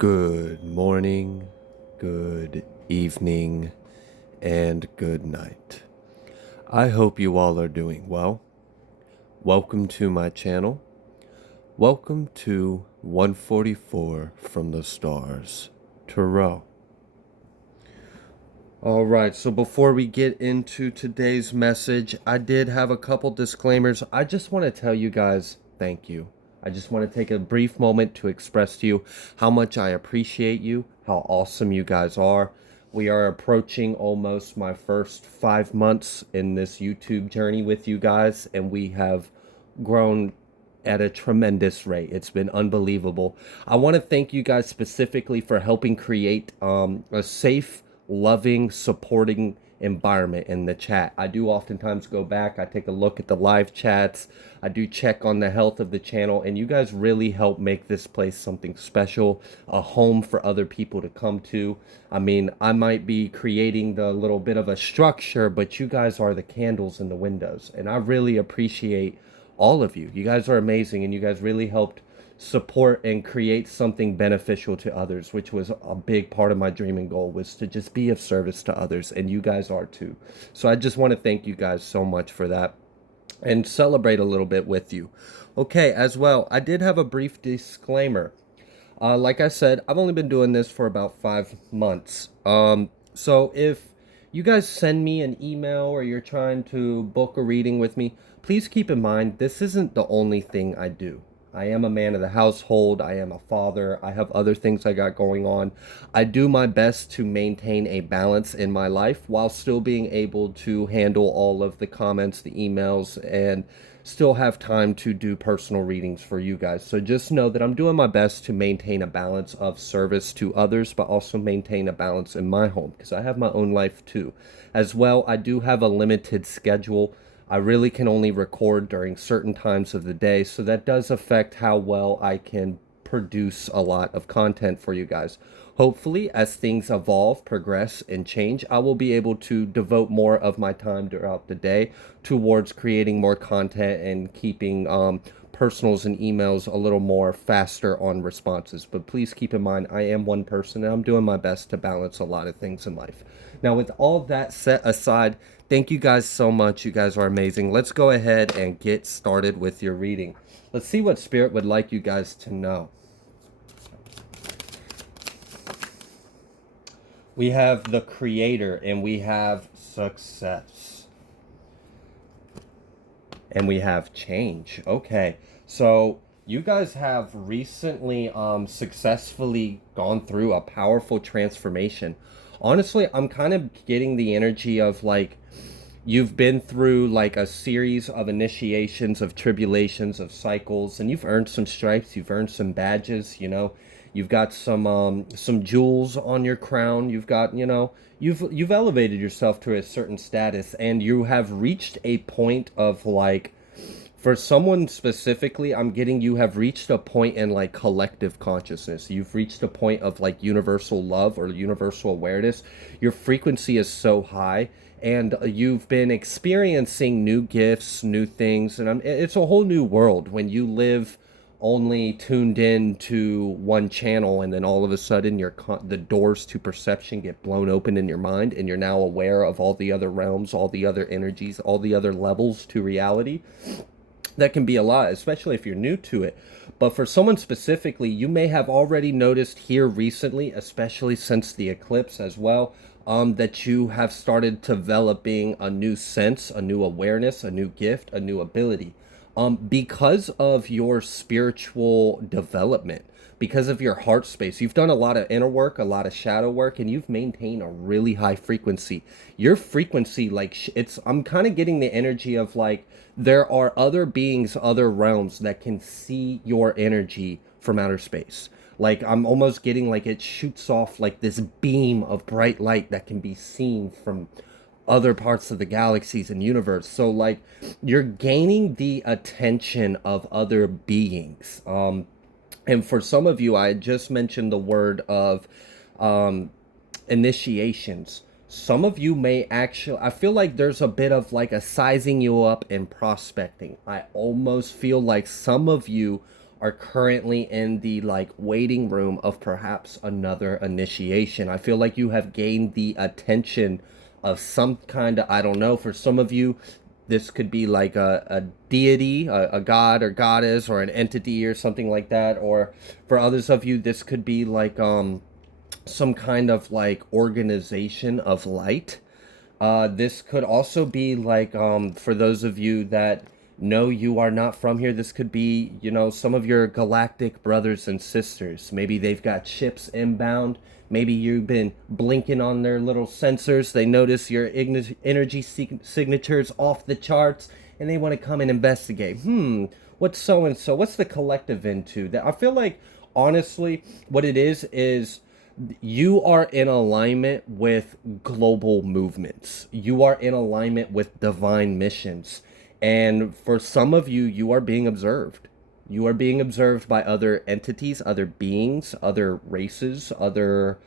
Good morning, good evening, and good night. I hope you all are doing well. Welcome to my channel. Welcome to 144 from the Stars, Tarot. Alright, so before we get into today's message, I did have a couple disclaimers. I just want to tell you guys thank you. I just want to take a brief moment to express to you how much I appreciate you, how awesome you guys are. We are approaching almost my first 5 months in this YouTube journey with you guys, and we have grown at a tremendous rate. It's been unbelievable. I want to thank you guys specifically for helping create a safe, loving, supporting environment in the chat. I do oftentimes go back, I take a look at the live chats, I do check on the health of the channel, and you guys really help make this place something special, a home for other people to come to. I mean, I might be creating the little bit of a structure, but you guys are the candles in the windows, and I really appreciate all of you. You guys are amazing, and you guys really helped support and create something beneficial to others, which was a big part of my dream and goal, was to just be of service to others, and you guys are too. So I just want to thank you guys so much for that and celebrate a little bit with you. Okay, as well, I did have a brief disclaimer. Like I said, I've only been doing this for about 5 months. So if you guys send me an email or you're trying to book a reading with me, please keep in mind this isn't the only thing I do. I am a man of the household. I am a father. I have other things I got going on. I do my best to maintain a balance in my life while still being able to handle all of the comments, the emails, and still have time to do personal readings for you guys. So just know that I'm doing my best to maintain a balance of service to others, but also maintain a balance in my home because I have my own life too. As well, I do have a limited schedule. I really can only record during certain times of the day, so that does affect how well I can produce a lot of content for you guys. Hopefully, as things evolve, progress, and change, I will be able to devote more of my time throughout the day towards creating more content and keeping personals and emails a little more faster on responses. But please keep in mind, I am one person and I'm doing my best to balance a lot of things in life. Now, with all that set aside, thank you guys so much. You guys are amazing. Let's go ahead and get started with your reading. Let's see what Spirit would like you guys to know. We have the Creator and we have success. And we have change. Okay, so you guys have recently successfully gone through a powerful transformation. Honestly, I'm kind of getting the energy of like you've been through like a series of initiations, of tribulations, of cycles, and you've earned some stripes, you've earned some badges, you know. You've got some jewels on your crown. You've got, you know, you've elevated yourself to a certain status, and you have reached a point of like, for someone specifically, I'm getting you have reached a point in like collective consciousness. You've reached a point of like universal love or universal awareness. Your frequency is so high, and you've been experiencing new gifts, new things, and it's a whole new world when you live only tuned in to one channel, and then all of a sudden the doors to perception get blown open in your mind, and you're now aware of all the other realms, all the other energies, all the other levels to reality. That can be a lot, especially if you're new to it. But for someone specifically, you may have already noticed here recently, especially since the eclipse as well, that you have started developing a new sense, a new awareness, a new gift, a new ability. Because of your spiritual development, because of your heart space, you've done a lot of inner work, a lot of shadow work, and you've maintained a really high frequency. Your frequency, like, I'm kind of getting the energy of like, there are other beings, other realms that can see your energy from outer space. Like, I'm almost getting like it shoots off like this beam of bright light that can be seen from other parts of the galaxies and universe. So like you're gaining the attention of other beings. And for some of you, I just mentioned the word of initiations. Some of you may actually, I feel like there's a bit of like a sizing you up and prospecting. I almost feel like some of you are currently in the like waiting room of perhaps another initiation. I feel like you have gained the attention of some kind of, I don't know, for some of you, this could be like a deity, a god or goddess or an entity or something like that. Or for others of you, this could be like some kind of like organization of light. This could also be like, for those of you that know you are not from here, this could be, you know, some of your galactic brothers and sisters. Maybe they've got ships inbound. Maybe you've been blinking on their little sensors. They notice your energy signatures off the charts and they want to come and investigate. What's so and so? What's the collective into? That I feel like, honestly, what it is you are in alignment with global movements. You are in alignment with divine missions. And for some of you, you are being observed. You are being observed by other entities, other beings, other races, other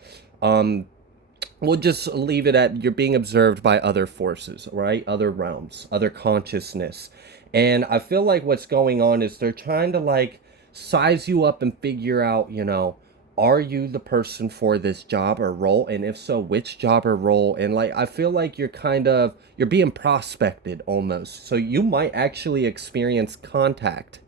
we'll just leave it at you're being observed by other forces, right? Other realms, other consciousness. And I feel like what's going on is they're trying to like size you up and figure out, you know, are you the person for this job or role? And if so, which job or role? And like, I feel like you're being prospected almost. So you might actually experience contact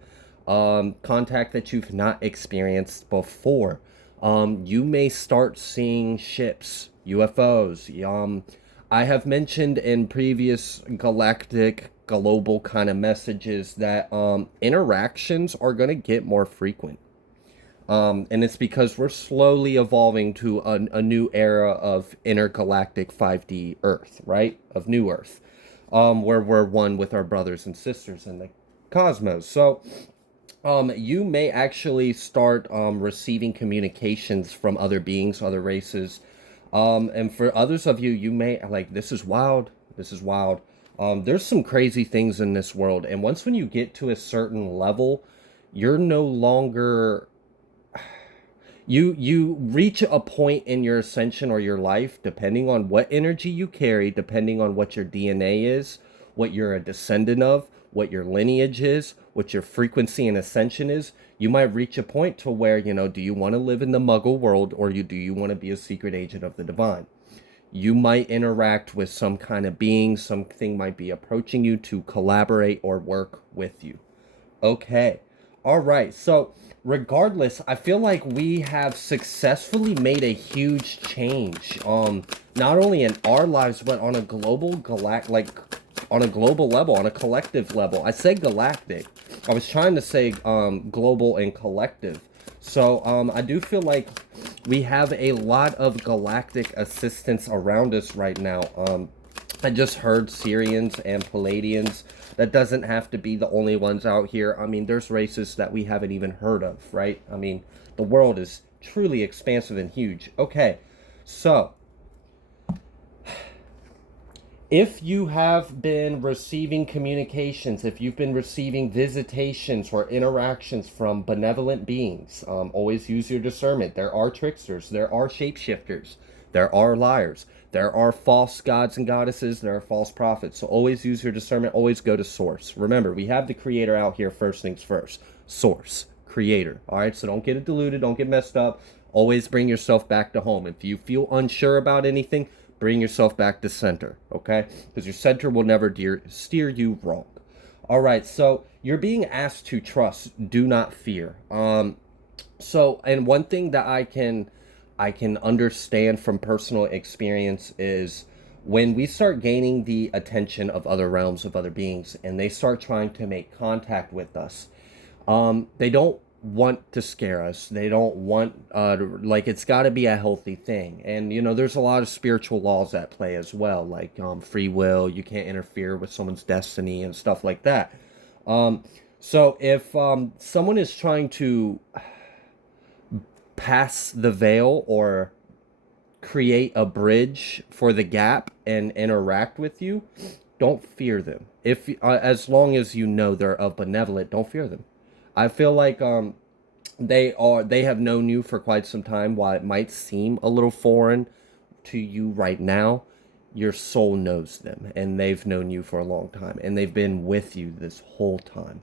that you've not experienced before. You may start seeing ships, UFOs. I have mentioned in previous galactic, global kind of messages that interactions are going to get more frequent. And it's because we're slowly evolving to a new era of intergalactic 5D Earth, right? Of New Earth, where we're one with our brothers and sisters in the cosmos. So, you may actually start receiving communications from other beings, other races. And for others of you, you may like, this is wild. This is wild. There's some crazy things in this world. And once when you get to a certain level, you're no longer you reach a point in your ascension or your life, depending on what energy you carry, depending on what your DNA is, what you're a descendant of, what your lineage is, what your frequency and ascension is. You might reach a point to where, you know, do you want to live in the muggle world, or do you want to be a secret agent of the divine? You might interact with some kind of being, something might be approaching you to collaborate or work with you. Okay. All right. So, regardless, I feel like we have successfully made a huge change. Not only in our lives, but on a on a global level, on a collective level. I say galactic. I was trying to say global and collective. So, I do feel like we have a lot of galactic assistance around us right now. I just heard Syrians and Palladians. That doesn't have to be the only ones out here. I mean, there's races that we haven't even heard of, right? I mean, the world is truly expansive and huge. Okay, so if you have been receiving communications, if you've been receiving visitations or interactions from benevolent beings, always use your discernment. There are tricksters, there are shapeshifters, there are liars, there are false gods and goddesses, there are false prophets. So always use your discernment, always go to source. Remember, we have the creator out here first things first. Source, creator. All right, so don't get it diluted, don't get messed up. Always bring yourself back to home. If you feel unsure about anything, bring yourself back to center, okay? Because your center will never steer you wrong. All right, so you're being asked to trust, do not fear. So, and one thing that I can understand from personal experience is when we start gaining the attention of other realms, of other beings, and they start trying to make contact with us, they don't want to scare us. They don't want like, it's got to be a healthy thing. And you know, there's a lot of spiritual laws at play as well, like free will. You can't interfere with someone's destiny and stuff like that. So if someone is trying to pass the veil or create a bridge for the gap and interact with you, don't fear them. If as long as you know they're of benevolent, don't fear them. I feel like they have known you for quite some time. While it might seem a little foreign to you right now, your soul knows them, and they've known you for a long time, and they've been with you this whole time.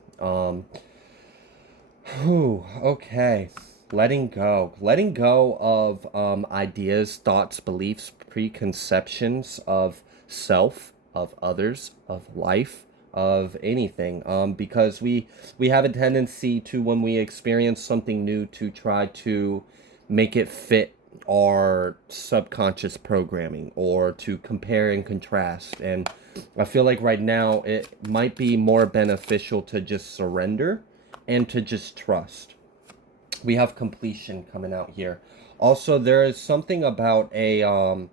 Whew, okay. Letting go. Letting go of ideas, thoughts, beliefs, preconceptions of self, of others, of life, of anything. Because we have a tendency to, when we experience something new, to try to make it fit our subconscious programming or to compare and contrast. And I feel like right now it might be more beneficial to just surrender and to just trust. We have completion coming out here. Also, there is something about a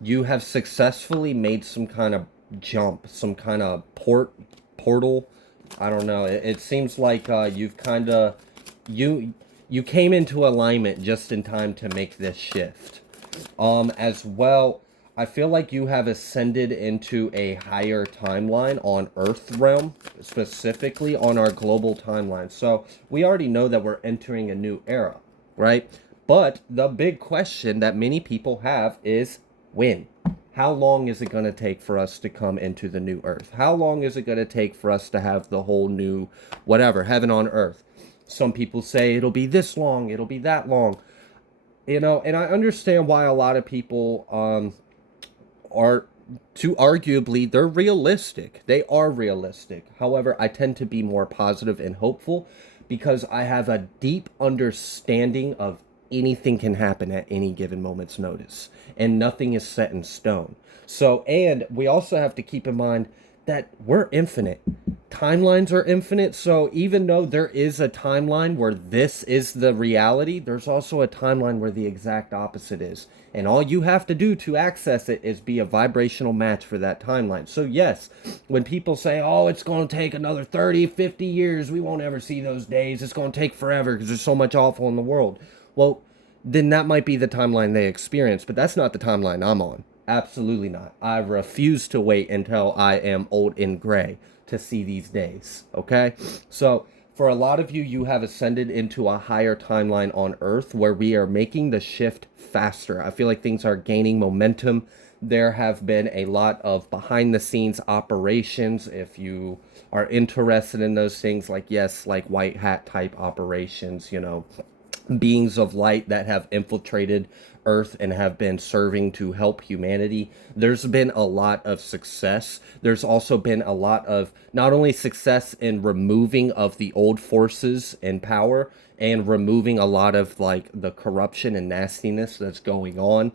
you have successfully made some kind of jump, some kind of portal. I don't know. It seems like you've kind of you you came into alignment just in time to make this shift. As well, I feel like you have ascended into a higher timeline on Earth realm, specifically on our global timeline. So we already know that we're entering a new era, right? But the big question that many people have is when? How long is it going to take for us to come into the new Earth? How long is it going to take for us to have the whole new, whatever, heaven on Earth? Some people say it'll be this long, it'll be that long. And I understand why a lot of people are, to arguably, they're realistic. They are realistic. However, I tend to be more positive and hopeful because I have a deep understanding of anything can happen at any given moment's notice and nothing is set in stone. So, and we also have to keep in mind that we're infinite. Timelines are infinite, so even though there is a timeline where this is the reality, there's also a timeline where the exact opposite is. And all you have to do to access it is be a vibrational match for that timeline. So yes, when people say, oh, it's going to take another 30, 50 years, we won't ever see those days, it's going to take forever because there's so much awful in the world. Well, then that might be the timeline they experience, but that's not the timeline I'm on. Absolutely not. I refuse to wait until I am old and gray to see these days. Okay? So, for a lot of you, you have ascended into a higher timeline on Earth where we are making the shift faster. I feel like things are gaining momentum. There have been a lot of behind the scenes operations. If you are interested in those things, like, yes, like white hat type operations, beings of light that have infiltrated Earth and have been serving to help humanity. There's been a lot of success. There's also been a lot of not only success in removing of the old forces in power and removing a lot of like the corruption and nastiness that's going on.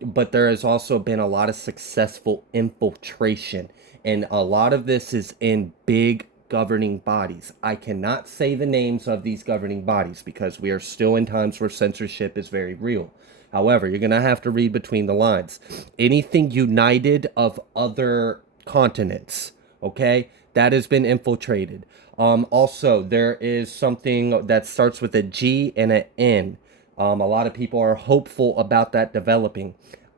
But there has also been a lot of successful infiltration. And a lot of this is in big governing bodies. I cannot say the names of these governing bodies because we are still in times where censorship is very real. However, you're going to have to read between the lines. Anything united of other continents, okay, that has been infiltrated. Also, there is something that starts with a G and an N. A lot of people are hopeful about that developing.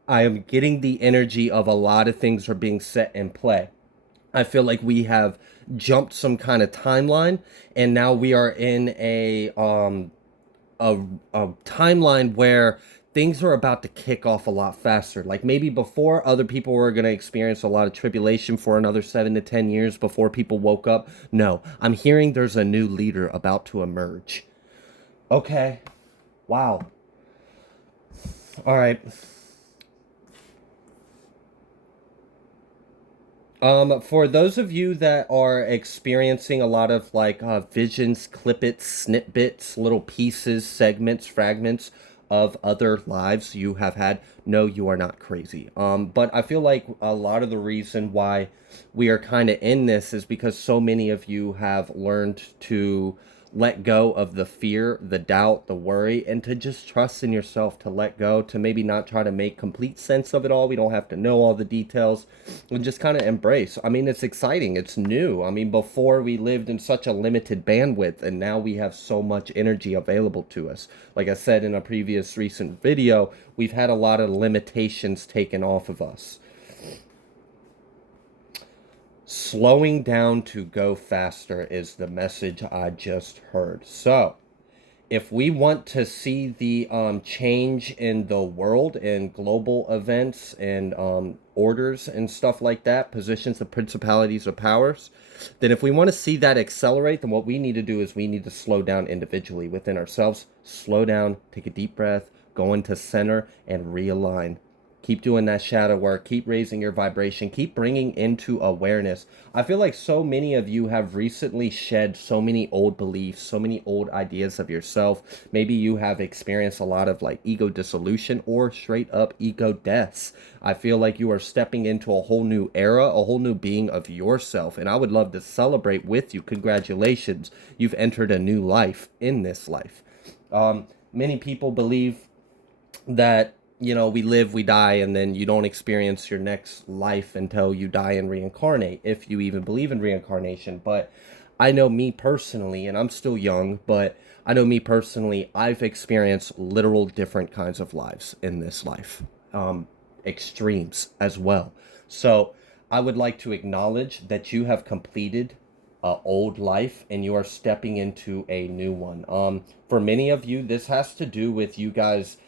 I am getting the energy of a lot of things are being set in play. I feel like we have jumped some kind of timeline, and now we are in a, a timeline where things are about to kick off a lot faster. Like maybe before, other people were going to experience a lot of tribulation for another 7 to 10 years before people woke up. No, I'm hearing there's a new leader about to emerge. Okay. Wow. All right. For those of you that are experiencing a lot of like visions, clippets, snippets, little pieces, segments, fragments of other lives you have had, no, you are not crazy. But I feel like a lot of the reason why we are kind of in this is because so many of you have learned to let go of the fear, the doubt, the worry, and to just trust in yourself, to let go, to maybe not try to make complete sense of it all. We don't have to know all the details and just kind of embrace. I mean, it's exciting. It's new. I mean, before we lived in such a limited bandwidth and now we have so much energy available to us. Like I said in a previous recent video, we've had a lot of limitations taken off of us. Slowing down to go faster is the message I just heard. So, If we want to see the change in the world and global events and orders and stuff like that, positions of principalities of powers, then if we want to see that accelerate, then what we need to do is we need to slow down individually within ourselves, slow down, take a deep breath, go into center and realign. Keep doing that shadow work. Keep raising your vibration. Keep bringing into awareness. I feel like so many of you have recently shed so many old beliefs, so many old ideas of yourself. Maybe you have experienced a lot of like ego dissolution or straight up ego deaths. I feel like you are stepping into a whole new era, a whole new being of yourself. And I would love to celebrate with you. Congratulations. You've entered a new life in this life. Many people believe that we live, we die, and then you don't experience your next life until you die and reincarnate, if you even believe in reincarnation. But I know me personally, and I'm still young, but I know me personally, I've experienced literal different kinds of lives in this life, extremes as well. So I would like to acknowledge that you have completed old life and you are stepping into a new one. For many of you, this has to do with you guys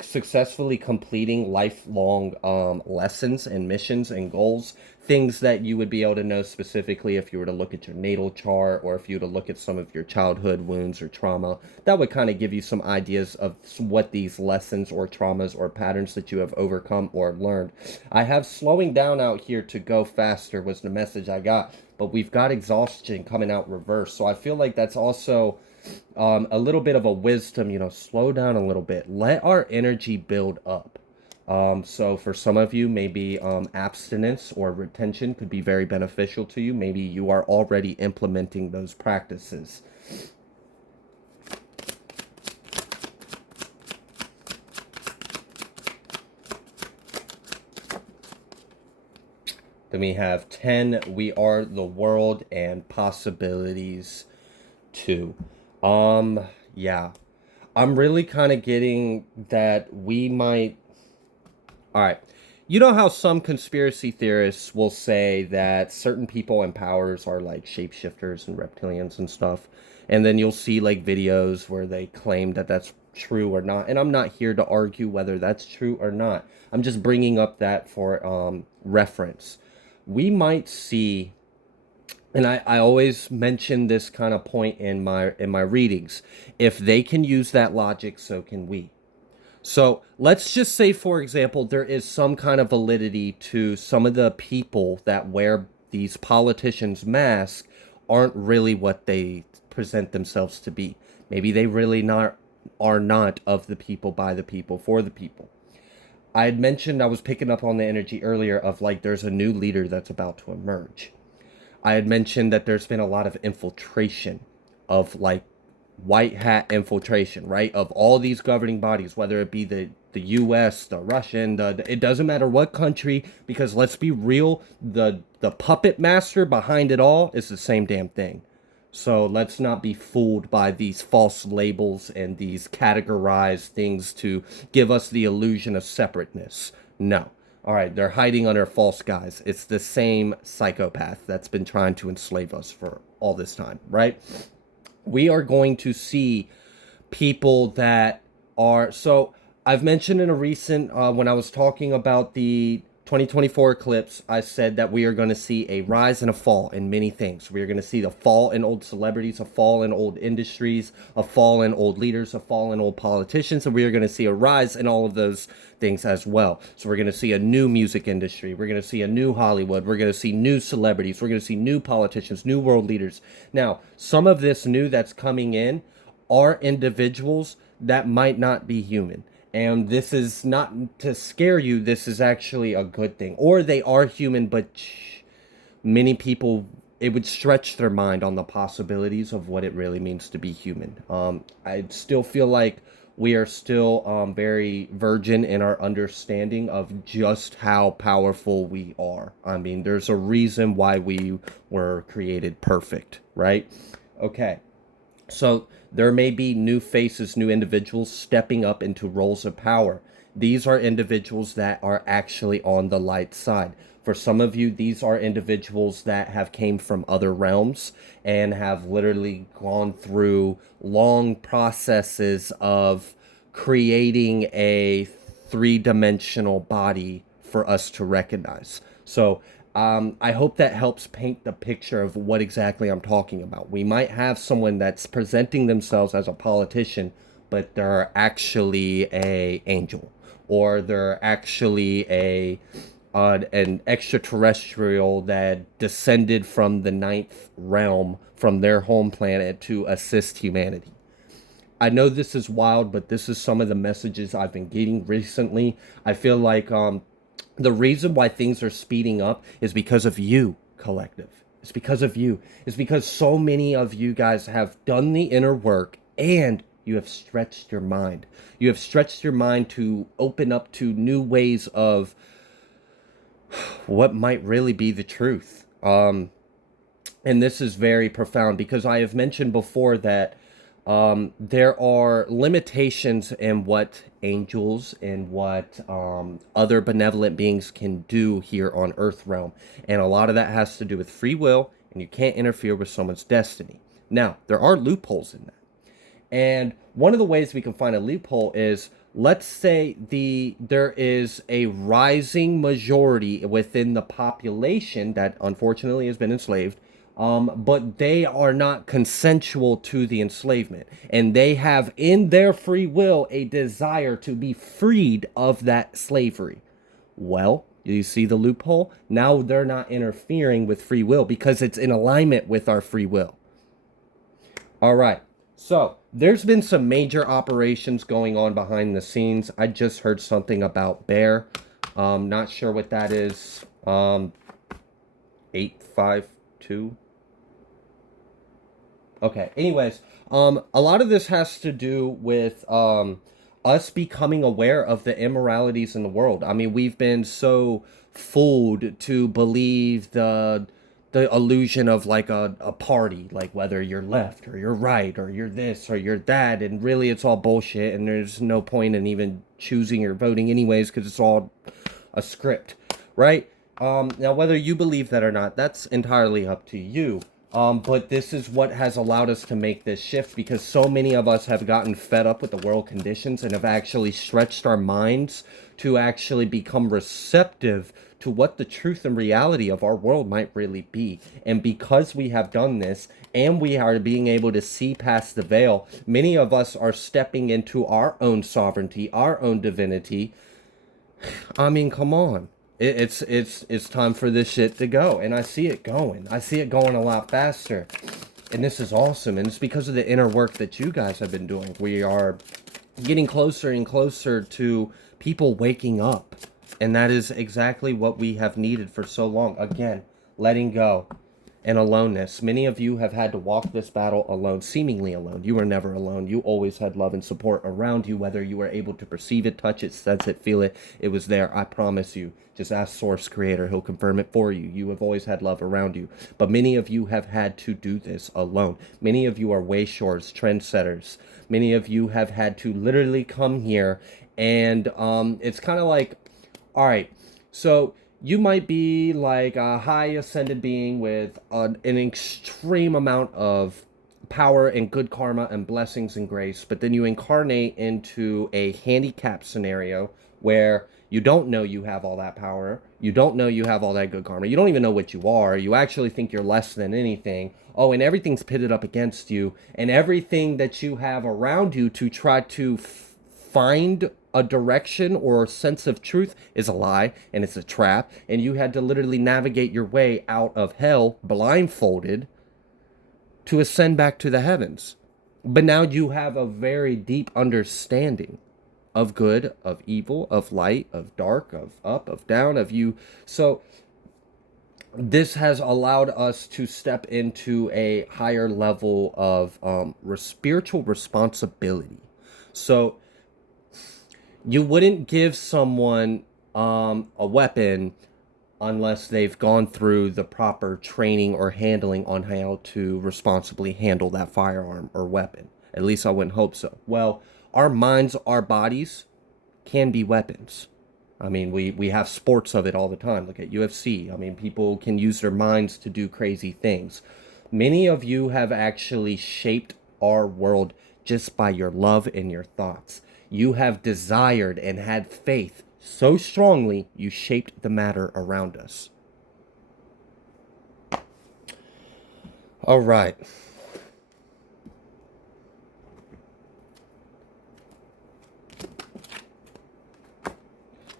successfully completing lifelong lessons and missions and goals, things that you would be able to know specifically if you were to look at your natal chart, or if you were to look at some of your childhood wounds or trauma. That would kind of give you some ideas of what these lessons or traumas or patterns that you have overcome or learned. I have slowing down out here to go faster was the message I got, but we've got exhaustion coming out reverse. So I feel like that's also a little bit of a wisdom, slow down a little bit. Let our energy build up. So for some of you, maybe abstinence or retention could be very beneficial to you. Maybe you are already implementing those practices. Then we have 10, we are the world and possibilities too. Yeah. I'm really kind of getting that we might. All right. You know how some conspiracy theorists will say that certain people in powers are like shapeshifters and reptilians and stuff. And then you'll see like videos where they claim that that's true or not. And I'm not here to argue whether that's true or not. I'm just bringing up that for reference. We might see, and I always mention this kind of point in my readings. If they can use that logic, so can we. So let's just say, for example, there is some kind of validity to some of the people that wear these politicians' masks aren't really what they present themselves to be. Maybe they really not are not of the people, by the people, for the people. I had mentioned, I was picking up on the energy earlier of like there's a new leader that's about to emerge. I had mentioned that there's been a lot of infiltration of like white hat infiltration, right? Of all these governing bodies, whether it be the US, the Russian, it doesn't matter what country, because let's be real, the puppet master behind it all is the same damn thing. So let's not be fooled by these false labels and these categorized things to give us the illusion of separateness. No. All right, they're hiding under false guise. It's the same psychopath that's been trying to enslave us for all this time, right? We are going to see people that are, so I've mentioned in a recent when I was talking about the 2024 eclipse, I said that we are going to see a rise and a fall in many things. We are going to see the fall in old celebrities, a fall in old industries, a fall in old leaders, a fall in old politicians, and we are going to see a rise in all of those things as well. So we're going to see a new music industry. We're going to see a new Hollywood. We're going to see new celebrities. We're going to see new politicians, new world leaders. Now, some of this new that's coming in are individuals that might not be human. And this is not to scare you. This is actually a good thing. Or they are human, but many people, it would stretch their mind on the possibilities of what it really means to be human. I still feel like we are still very virgin in our understanding of just how powerful we are. I mean, there's a reason why we were created perfect, right? Okay. So there may be new faces, new individuals stepping up into roles of power. These are individuals that are actually on the light side. For some of you, these are individuals that have came from other realms and have literally gone through long processes of creating a three-dimensional body for us to recognize. So I hope that helps paint the picture of what exactly I'm talking about. We might have someone that's presenting themselves as a politician, but they're actually a angel, or they're actually an extraterrestrial that descended from the ninth realm from their home planet to assist humanity. I know this is wild, but this is some of the messages I've been getting recently. I feel like the reason why things are speeding up is because of you, collective. It's because of you. It's because so many of you guys have done the inner work and you have stretched your mind. You have stretched your mind to open up to new ways of what might really be the truth. And this is very profound because I have mentioned before that there are limitations in what angels and what other benevolent beings can do here on Earth realm. And a lot of that has to do with free will, and you can't interfere with someone's destiny. Now, there are loopholes in that. And one of the ways we can find a loophole is, let's say there is a rising majority within the population that unfortunately has been enslaved, but they are not consensual to the enslavement, and they have in their free will a desire to be freed of that slavery. Well, you see the loophole? Now they're not interfering with free will because it's in alignment with our free will. All right. So there's been some major operations going on behind the scenes. I just heard something about Bear. Not sure what that is. 852. Okay. Anyways, a lot of this has to do with us becoming aware of the immoralities in the world. I mean, we've been so fooled to believe the illusion of like a party, like whether you're left or you're right or you're this or you're that, and really it's all bullshit, and there's no point in even choosing or voting anyways because it's all a script, right? Now whether you believe that or not, that's entirely up to you. But this is what has allowed us to make this shift, because so many of us have gotten fed up with the world conditions and have actually stretched our minds to actually become receptive to what the truth and reality of our world might really be. And because we have done this and we are being able to see past the veil, many of us are stepping into our own sovereignty, our own divinity. I mean, come on. It's time for this shit to go, and I see it going. I see it going a lot faster, and this is awesome. And it's because of the inner work that you guys have been doing. We are getting closer and closer to people waking up, and that is exactly what we have needed for so long. Again, letting go and aloneness. Many of you have had to walk this battle alone, seemingly alone. You were never alone. You always had love and support around you, whether you were able to perceive it, touch it, sense it, feel it. It was there. I promise you. Just ask Source Creator. He'll confirm it for you. You have always had love around you. But many of you have had to do this alone. Many of you are way shores, trendsetters. Many of you have had to literally come here, and it's kind of like, all right, so you might be like a high ascended being with an extreme amount of power and good karma and blessings and grace, but then you incarnate into a handicap scenario where you don't know you have all that power, you don't know you have all that good karma, you don't even know what you are, you actually think you're less than anything. Oh, and everything's pitted up against you, and everything that you have around you to try to find a direction or a sense of truth is a lie, and it's a trap, and you had to literally navigate your way out of hell blindfolded to ascend back to the heavens. But now you have a very deep understanding of good, of evil, of light, of dark, of up, of down, of you. So this has allowed us to step into a higher level of spiritual responsibility. So you wouldn't give someone a weapon unless they've gone through the proper training or handling on how to responsibly handle that firearm or weapon. At least I wouldn't hope so. Well, our minds, our bodies, can be weapons. I mean, we have sports of it all the time. Look at UFC. I mean, people can use their minds to do crazy things. Many of you have actually shaped our world just by your love and your thoughts. You have desired and had faith so strongly, you shaped the matter around us. All right.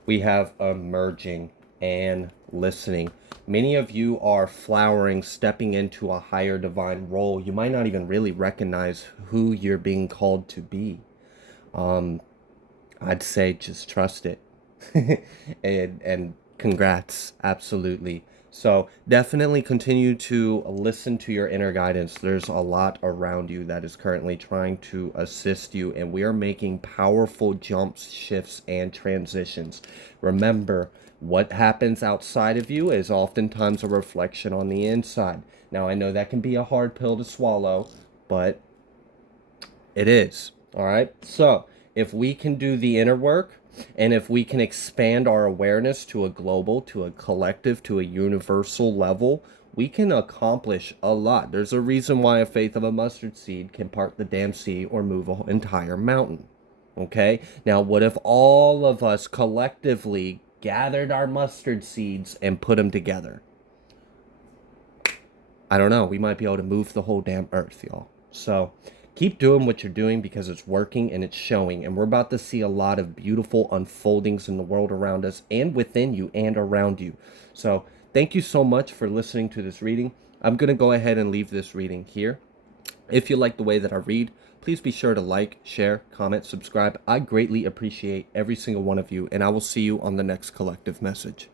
We have emerging and listening. Many of you are flowering, stepping into a higher divine role. You might not even really recognize who you're being called to be. I'd say just trust it. and congrats, absolutely. So definitely continue to listen to your inner guidance. There's a lot around you that is currently trying to assist you, and we are making powerful jumps, shifts, and transitions. Remember, what happens outside of you is oftentimes a reflection on the inside. Now, I know that can be a hard pill to swallow, but it is. All right. So if we can do the inner work, and if we can expand our awareness to a global, to a collective, to a universal level, we can accomplish a lot. There's a reason why a faith of a mustard seed can part the damn sea or move an entire mountain. Okay? Now, what if all of us collectively gathered our mustard seeds and put them together? I don't know. We might be able to move the whole damn earth, y'all. So keep doing what you're doing because it's working and it's showing. And we're about to see a lot of beautiful unfoldings in the world around us and within you and around you. So thank you so much for listening to this reading. I'm going to go ahead and leave this reading here. If you like the way that I read, please be sure to like, share, comment, subscribe. I greatly appreciate every single one of you, and I will see you on the next collective message.